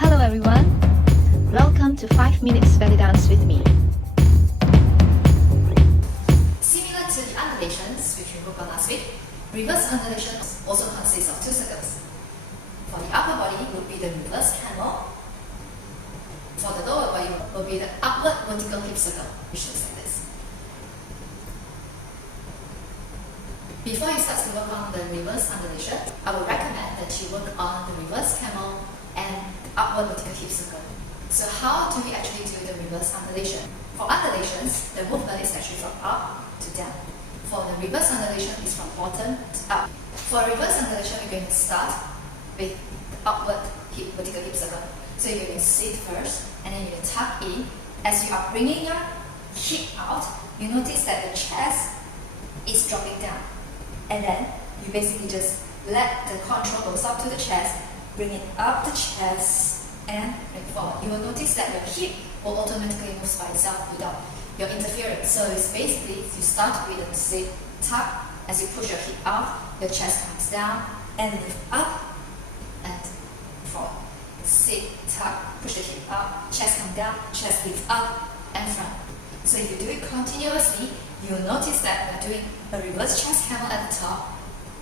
Hello everyone, welcome to 5 minutes Bellydance with me. Similar to the undulations which we worked on last week, reverse undulation also consists of two circles. For the upper body would be the reverse camel. For the lower body will be the upward vertical hip circle, which looks like this. Before you start to work on the reverse undulation, I would recommend that you work on the reverse camel and upward vertical hip circle. So how do we actually do the reverse undulation? For undulations, the movement is actually from up to down. For the reverse undulation, it's from bottom to up. For reverse undulation, we're going to start with upward vertical hip circle. So you're going to sit first, and then you're going to tuck in. As you are bringing your hip out, you notice that the chest is dropping down. And then you basically just let the control goes up to the chest, bring it up the chest, and bring forward. You will notice that your hip will automatically move by itself without your interference. So it's basically, you start with a sit, tuck. As you push your hip out, your chest comes down, and lift up, and forward. Sit, tuck, push the hip up, chest come down, chest lift up, and front. So if you do it continuously, you'll notice that you're doing a reverse chest camel at the top,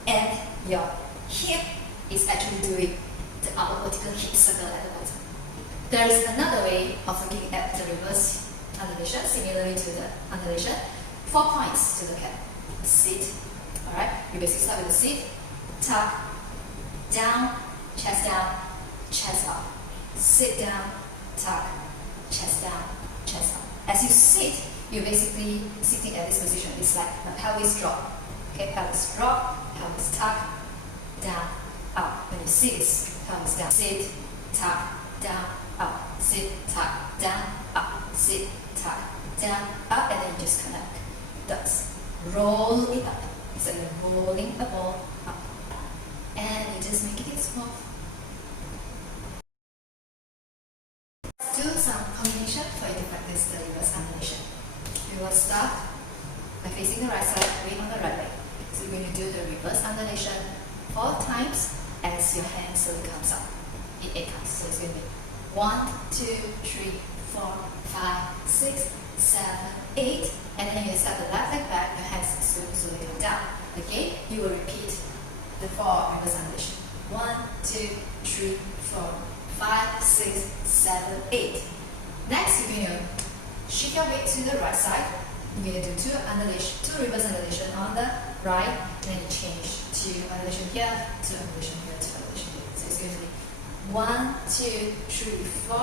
and your hip is actually doing the upward vertical hip circle at the bottom. There is another way of looking at the reverse undulation, similarly to the undulation. 4 points to look at. Sit, alright? You basically start with a sit, tuck, down, chest up. Sit down, tuck, chest down, chest up. As you sit, you're basically sitting at this position. It's like a pelvis drop. Okay, pelvis drop, pelvis tuck, down, up. When you sit, it's pelvis down. Sit, tuck, down, up. Sit, tuck, down, up. Sit, tuck, down, up, and then you just connect. That's roll it up. So you're rolling a ball up. And you just make it smooth. Do some combination for you to practice the reverse undulation. We will start by facing the right side, weight on the right leg. So you're going to do the reverse undulation 4 times as your hand slowly comes up in 8 counts. So it's going to be 1, 2, 3, 4, 5, 6, 7, 8, and then you start the left leg back, your hands slowly come down. Again, you will repeat the 4 reverse undulation. 1, 2, 3, 4, 5, 6, 7, 8. Next, you're going to shift your weight to the right side. You're going to do 2 reverse undulation on the right, and then you change to undulation here, to undulation here, to undulation here. So it's going to be 1, 2, 3, 4,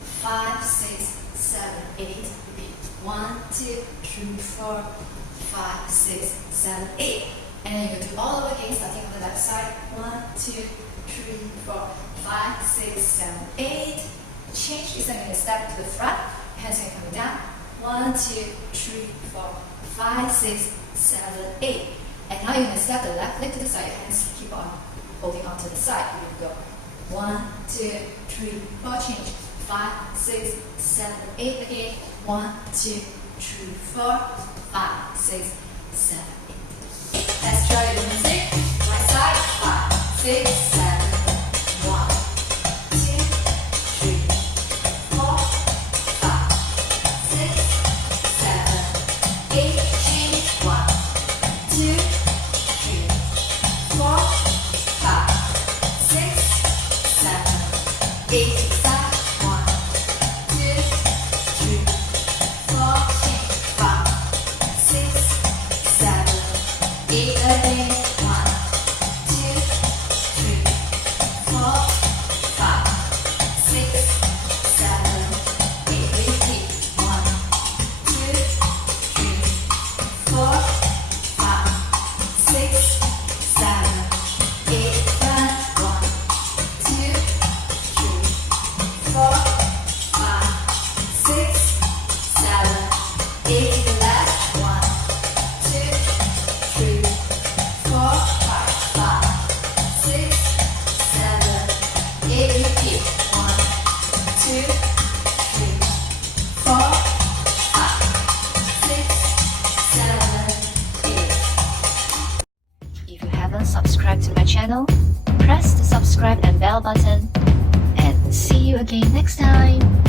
5, 6, 7, 8. Repeat. 1, 2, 3, 4, 5, 6, 7, 8. And then you go do all over again, starting on the left side. 1, 2, 3, 4, 5, 6, 7, 8. Change is going to step to the front. Hands are coming down. 1, 2, 3, 4, 5, 6, 7, 8. And now you're going to step the left leg to the side. Your hands keep on holding on to the side. Here we go. 1, 2, 3, 4. Change. 5, 6, 7, 8 again. 1, 2, 3, 4, 5, 6, 7, 8. Let's try the music. Right side. 5, 6, 7. 1, 2, 3, 4, 5, 6, 7, 8. Change. 1, 2, 3, 4, 5, 6, 7, 8. Side. 1, 2, 3, 4. Change. 5, 6, 7, 8. Again. 1, 2, 3, 4, 5, 6, 7, 8. Repeat. 1, 2, 3, 4, 5, 6, 7, 8. Front. 1, 2, 3, 4, 5, 6, 7, 8. To the left. 1, 2, 3, 4, 5, 6, 7, 8. Repeat. 1, 2, 3, 4, 5, 6, 7, 8. If you haven't subscribed to my channel, press the subscribe and bell button, and see you again next time.